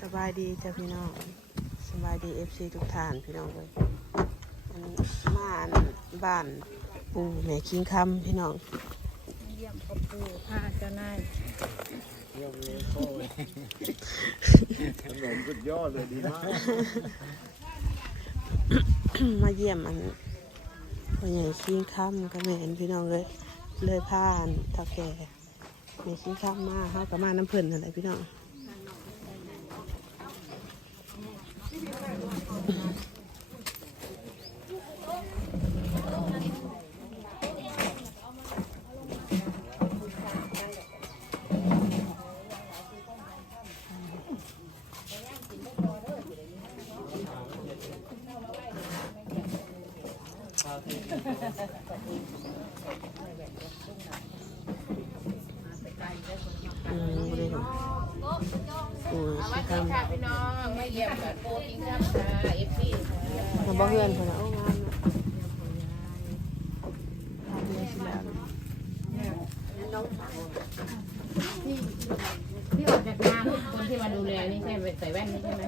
สบายดีจ้ะพี่น้องสบายดีเอฟซีทุกท่านพี่น้องเลยอันมาอันบ้านปู่แม่คิงคำพี่น้องเยี่ยมพ่อปู่พาเจ้านายเยี่ยมเลยโค้เลยขนมสุดยอดเลยดีมาก มาเยี่ยมอันพ่อใหญ่คิงคำกับแม่นพี่น้องเลยเลยผ่านเท่าแก่แม่คิงคำมาเฮากับมาน้ำเพิ่นอะไรพี่น้อง อืมเลยโอ้ยคิงคำค่ะพี่น้องมาเยี่ยมกับโปกิงครับค่ะเอฟซีมาบ่เฮือนคนละโอ้งามเนาะที่ออกจากงานคนที่มาดูแลนี่ใช่ใส่แว่นนี่ใช่ไหม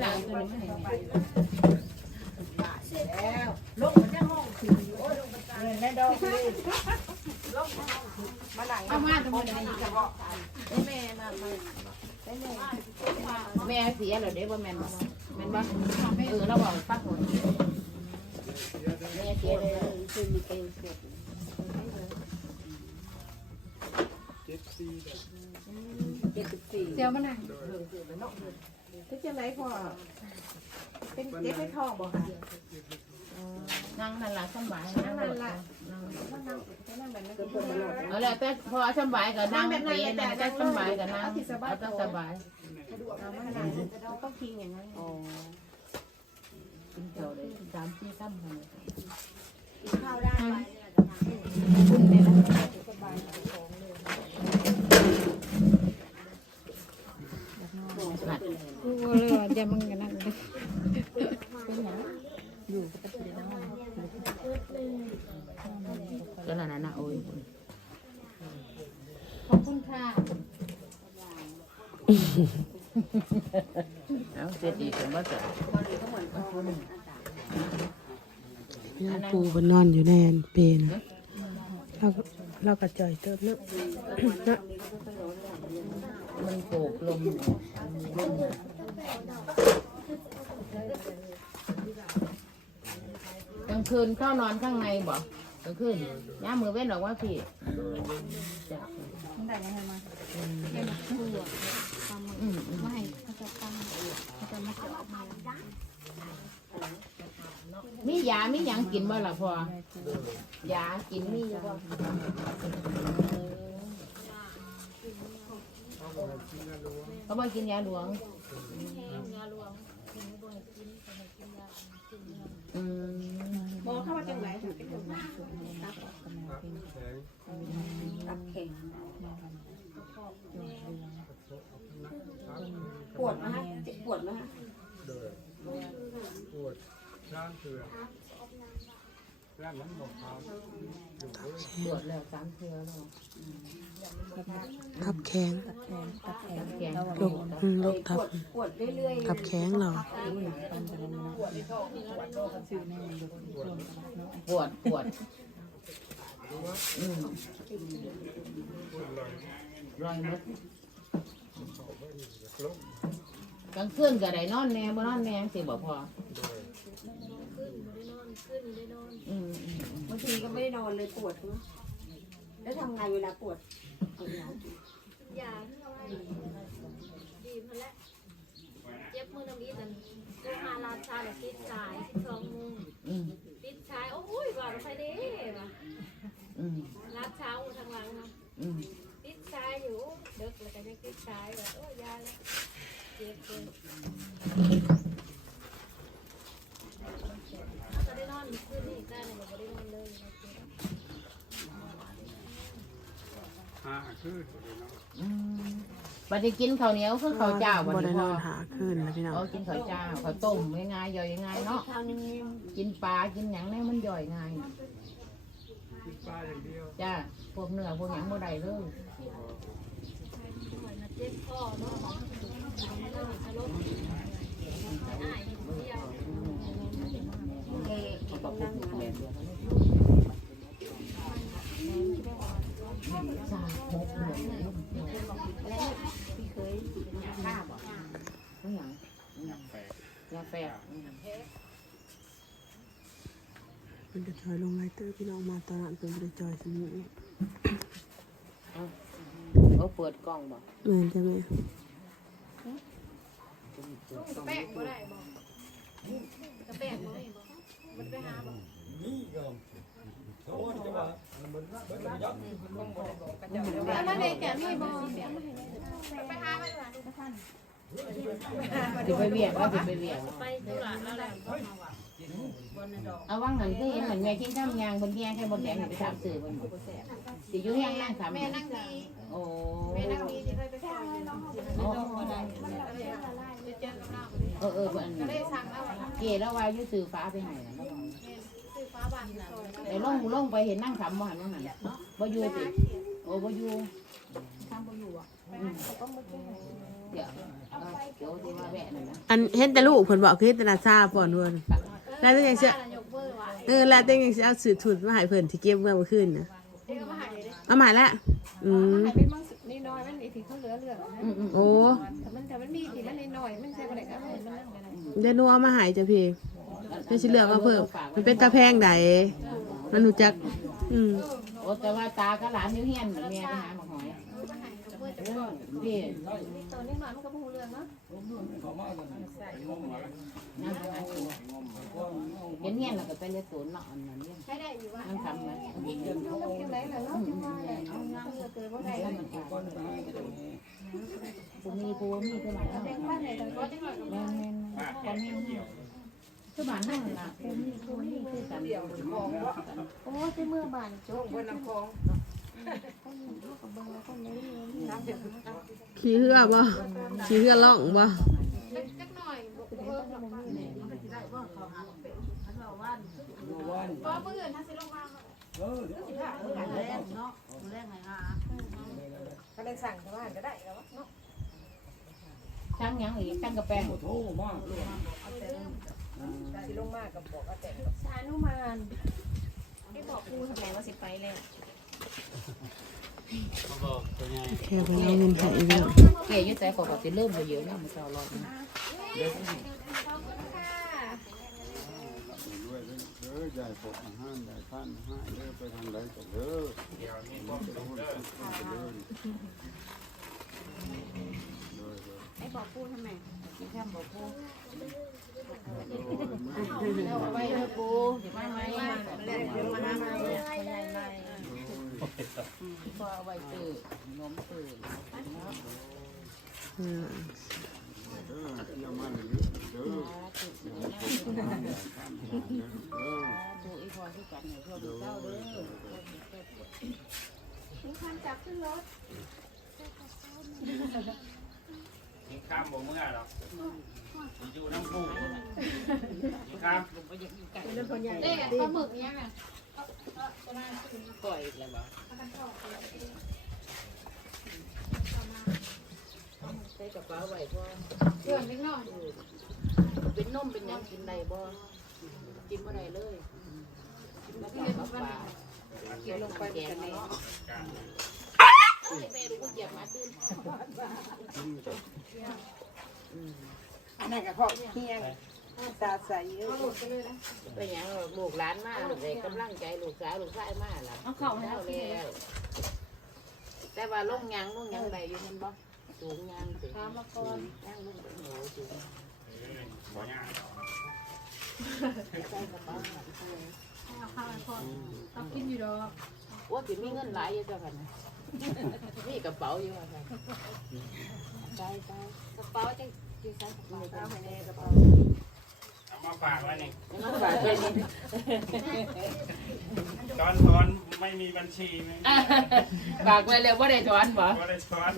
หลังตัวนี้ไม่เห็น แม่มาแม่เสียเหรอเด้บ่แม่นบ่แม่นบ่เออเราบอกฟักหมดแม่เสียเลยคือมีเกลเสียเจ็ดี๋ยวมานั่ งทุกจังไรพ่อ เป็นเจ็บไปท้องบ่ค่ะนั่งนั่นละสบายนั่งนั่นละมานั่งจะนั่งแบบนั้นก็คนมาหลอดเอาแล้วแต่พอสบายก็นั่งเตียนั่งแต่สบายก็นั่งเอาแต่สบายเอามานั่งเราต้องพิงอย่างนั้นกินเกี่ยวเลยสามสี่ซ้ำเลยข้าวได้คุณเนี่ยนะหัด กูเลยว่าจะมึงกันนั่งก็นั่นน่ะโอ้ยขอบคุณค่ะเอาเสียดีกันว่าจะพี่ปู่บนนอนอยู่ในอันเปนเราเราก็จ่อยเติมเนาะนะมันโกกลม กลางคืนเข้านอนข้างในบ่กลางคืนย่ามือเว้นหรอกว่าพี่ได้ยังไงมาเรียนครูอะอืมไม่เขาจะตั้งเขาจะมาเจอมามียามีหยังกินบ่ล่ะพอยากินมีอยู่บ่ เขาบอกกินยาหลวงอืมบอกเข้ามาจังไหนค่ะเป็นคนตับแข็งปวดไหมฮะเจ็บปวดไหมฮะปวดช้างเถื่อนร่างนั้นบอกเขา ตรวจแล้วสามเทือแล้วทับแข้งแกงโรคอืมโรคปทับวดปวดเรื่อยๆทับแข้งเราปวดปวดอืมรอยมดกลางคืนก็ได้นอนแน่บ่นอนแน่สิบ่พอ อืมอืมบางทีก็ไม่ได้นอนเลยปวดเนอะแล้วทำไงเวลาปวดเอายาอย่าที่เขาให้ดีพอแล้วเจ็บมือน้ำอีนั่นกูมาลาชาแบบติดสายสองโมงอืมติดสายโอ้ยว่าเราไปเด้ว่ะอืมลาดเช้าทางหลังเนาะอืมติดสายอยู่เด็กแล้วก็ยังติดสายแบบโอ้ยยาแล้วเจ็บเลย ห้าคือนบัดนี้กินข้าวเหนียวคือข้าวเจ้าบัดนี้นพ่อนหาขึ้นนะพี่น้องกินข้าวเจ้าข้าวต้มง่ายๆย่อยง่ายเนาะกินปลากินหยังแน่มันย่อยง่ายคิปลาเดียวจ้าพวกเนื้อพวกหยังบ่ได้เลย มันจะจอยลงไลเตอร์พี่น้องมาตอนนั้นเป็นจะจอยสมุนเขาเปิดกล้องบ่เหมือนจะไหมแป้กบ่ได้บ่กระแป้งบ่ได้บ่ มันไปหาบ่แล้วนั่นเองแกมีบ่เสียงมาให้ไปหาไปหาลูท่านสิไปเวียงว่าสิไปเวียงไปตุลาแล้วแหละเอาว่างหันคือเห็นเหมือนแม่กินข้าวยางบนแยงให้บนแดงไปถามสื่อบนสิอยู่แห้งนั่งถามแม่นั่งดีโอ้แม่นั่งดีที่เคยไปซอยโอ้ไปเจอกับเรา เออเออเพิ่นก็ได้สั่งแล้วว่าเก๋แล้วว่าอยู่สื่อฟ้าไปให้นะซื้อฟ้าบานที่อยแต่ลงลงไปเห็นนั่งขำบ่หันว่หันบ่อยู่สิโอ้บ่อยู่ทำบ่อยู่อะเดี๋ยวเดี๋ยวที่ว่าแวะนั่นนะอันเห็นแต่ลูกเพิ่นบอกคือเห็นแต่นาซาก่อนด้วยแล้วเป็นยังเสียยกเบอร์ว่ะเออแล้วเป็นยังเสียเอาสืบถุดมาให้เพิ่นที่เก็บเมื่อวันคืนนะเด็กก็มาหาเลยเอามาล้วอืมให้เป็นบาง นี่น้อยมันนี่ที่เขาเหลือเหลือนะอืมอืมโอ้แต่มันแต่มันมีที่มันน้อยมันใช่บ่ได้ก็เห็นมันนั่นกันเดี๋ยวหนูเอามาให้จ้ะพี่ไม่ใช่เลือกมาเพิ่มมันเป็นตาแพงใดมันรู้จัก อืม โอ้แต่ว่าตากับหลานอยู่เฮียนแม่ไปหาหมอหอย เบอร์จะพี่ตอนนี้มามันก็บ่ฮู้เรื่องเนาะเห็นเฮียนแล้วก็ไปเลยศูนย์เนาะอันนั้นเนี่ยใช้ได้อยู่ว่านั่งทำนะมันกินไหนล่ะเนาะที่ว่าเอางานเกิดบ่ได้แล้วมันมีผู้มีคือหลานเนาะแบ่งบ้านไหนก็ก็จังหวะแม่นแม่นกันแม่คือบ้านนั่นล่ะผู้มีผู้มีคือกันโอ้ที่เมื่อบ้านโจ๊กบนลำคอง ขี้เหือบ่ขี้เหือล่องบ่จักหน่อยเบอร์หรอกว่าเบอร์ถ้าสิลงมาก็ได้สั่งชาวบ้านก็ได้แล้วเนาะช่างยังอีกช่างกระแปงโทรมากสิลงมากับบอกว่าแต่ชานุมานได้บอกครูทำไมว่าสิไปแล้ว แค่เพิ่นเอาเงินให้อีกแล้วเก๋ยุ่ใส่ขอก็จะเริ่มไปเยอะแล้วมันจะรอดด้วยเด้อใหญ่ปกอาหารใหญ่ท่านห้าเด้อไปทางใดก็เด้อเดี๋ยวนี้ก็เด้อเด้อไอ้บอกพูดทำไมกินข้าวบอกปูแล้วไว้ให้ปูเดี๋ยวไม่ไม่เล่นเดี๋ยวมาหามาเลยพอเอาไว้ตื่นนมตื่นอืมเด้ออย่ามาเลยเด้อปกอาหารใหญ่ท่านห้าเด้อเด้อดูอีพอที่กันเนี่ยพวกเจ้าเด้อมีความจับขึ้นรถกินข้ามบ่เมื่อหรอกอยู่น้ำพุกินข้ามเด็กปลาหมึกเนี้ย ปล่อยแล้วบ่ใส่กระเป๋าไว้พอเกินนิดหน่อยเป็นนมเป็นยังกินได้บ่กินบ่ได้เลยกินมาจากปลาเกี่ยวลงไปแกงเนาะแม่รู้ว่าเหยียบมาตื้นอันนั้นก็พราะเฮียง ตาใสเยอะปลาหมึกไปเลยนะไปหยังลูกหลานมาเด็กกำลังใจลูกสาวลูกชายมาล่ะเอาเข่าให้แล้วเอาสิแล้วแต่ว่าลงยางลงยางใดอยู่มันบ่สูงยางสิถามมาก่อนยางลงโหสูงบ่ยากใส่กระเป๋าเอาข้าวให้พ่อเอากินอยู่ดอกว่าสิมีเงินหลายอยู่เจ้ากันนะมีกระเป๋าอยู่ว่าซั่นใส่ใส่กระเป๋าจะอยู่ใส่กระเป๋าเอาให้แน่กระเป๋าเอา มาฝากไว้นี่น้องฝากเลยนี่ตอนตอนไม่มีบัญชีไหมฝากไว้แล้วบ่ได้ถอนบ่ก็ได้ช้อน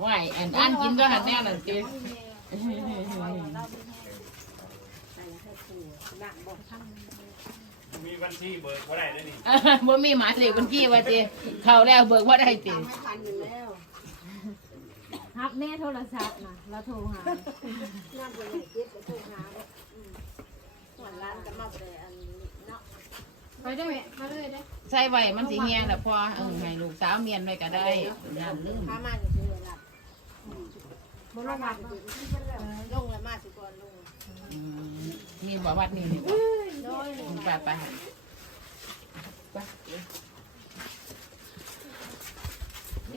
ไหวอันอันกินก็หันแน่นั่นสิมีบัญชีเบิกก็ได้ด้วยนี่ บ่มีหมาสิคนกี้ว่าสิเข้าแล้วเบิกบ่ได้สิ ฮับแม่โทรศัพท์นะเราโทรหาน้ำเป็นไหนเจ็บไปโทรหาหัวร้านก็มาแต่อันเนาะไปได้ไหมมาเลยได้ใส่ไว้มันสิเฮียแล้วพอเออให้ลูกสาวเมียนไว้ก็ได้อย่าลืมพามาจะซื้อหลับบ่ลงมาอืมนี่บ่วัดนี่นี่บ่ไปไปไป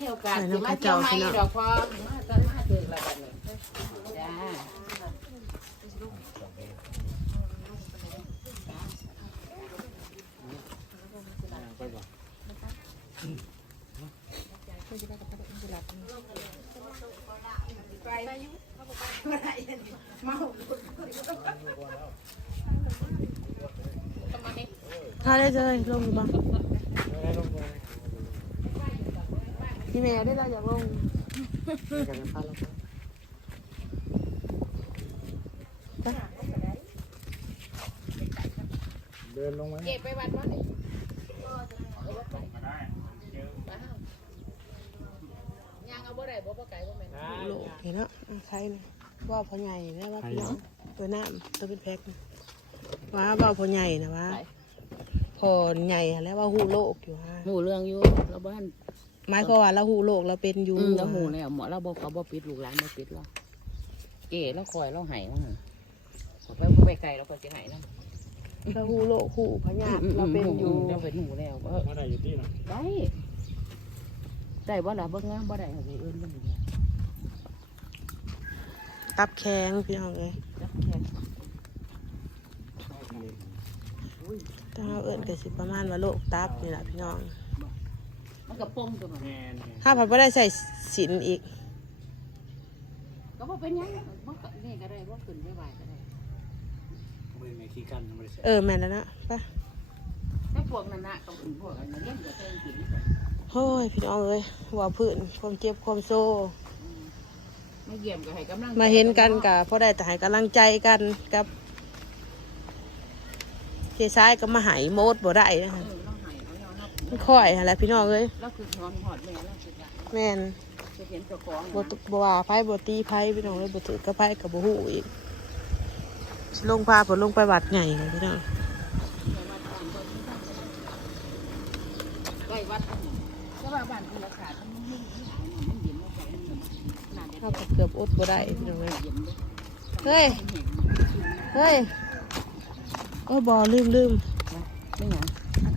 มีโอกาสสิมาเที่ยวใหม่ดอกพอมาตอนมาถึงแล้วบัดนี้จ้าถ้าได้เลยลงอยู่บ้าง พี่แม่ได้แล้วอยากลงเดินลงมาเก็บไปวัดบ่นี่ก็ได้เจอย่างเอาบ่ได้บ่บ่ไก่บ่แม่นโลกเห็นเนาะอะใครนะว่าพ่อใหญ่นะว่าพี่น้องตัวน้ำตัวเป็นแพ็คนะว่าว่าพ่อใหญ่นะว่าพ่อใหญ่อะแล้วว่าหูโลกอยู่ฮะหูเรื่องอยู่เราบ่ทัน หมายความว่าเราหูโลกเราเป็นอยู่อืมแล้วหูแล้วหมอเราบ่เขาบ่ปิดลูกหลานบ่ปิดเราเก๋แล้วคอยเราให้ว่าเขาไปบ่ไปไกลเราก็สิให้นะเราหูโลกหูพญาธิเราเป็นอยู่เราเป็นหูแล้วเออมาได้อยู่ที่ไหนได้ได้บ่ล่ะบ่งามบ่ได้ให้เอิ้นบ่ดีตับแข็งพี่น้องเลยจักแค่ถ้าเราเอิ้นก็สิประมาณว่าโรคตับนี่แหละพี่น้อง มันก็ป่งตัวมันแมนถ้าผัดไม่ได้ใส่สินอีก ก็บ่เป็นหยังบ่ก็นี่ก็ได้บ่ขึ้นไปไหวก็ได้มือไม่ขี้กันไม่ได้ใส่เออแม่นแล้วนะไปแต่พวกนั้นน่ะก็เป็นพวกอันนั้นเล่นก็เต้นกินโอ้ยพี่น้องเอ้ยว่าพื้นความเจ็บความโซ่มาเยี่ยมก็ให้กำลังมาเห็นกันกับพอได้แต่ให้กำลังใจกันกับเจซ้ายก็มาใหายโมดบ่ได้นะเอคะอ มันค่อยอะไรพี่น้องเอ้ยเราคือทอนหอดแม่เราคือว่าแม่นจะเห็นเจ้าของบ่ตบ่ว่าไผบ่ตีไผพี่น้องเอ้ยบ่ถือกับไผกับบ่ฮู้อีกสิลงพาเพิ่นลงไปวัดใหญ่เลยพี่น้องใกล้วัดนี่ก็ว่าบ้านคุณราคามันมันมันเย็นมาใส่มันน่าจะเฮาก็เกือบอดบ่ได้พี่น้องเอ้ยเย็นเลยเฮ้ยเฮ้ยโอ้ยบ่ลืมลืมไม่หยังอะ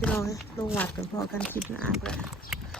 พี่น้องลงวัดกันพอกันคลิปหน้าพุ่นแหละ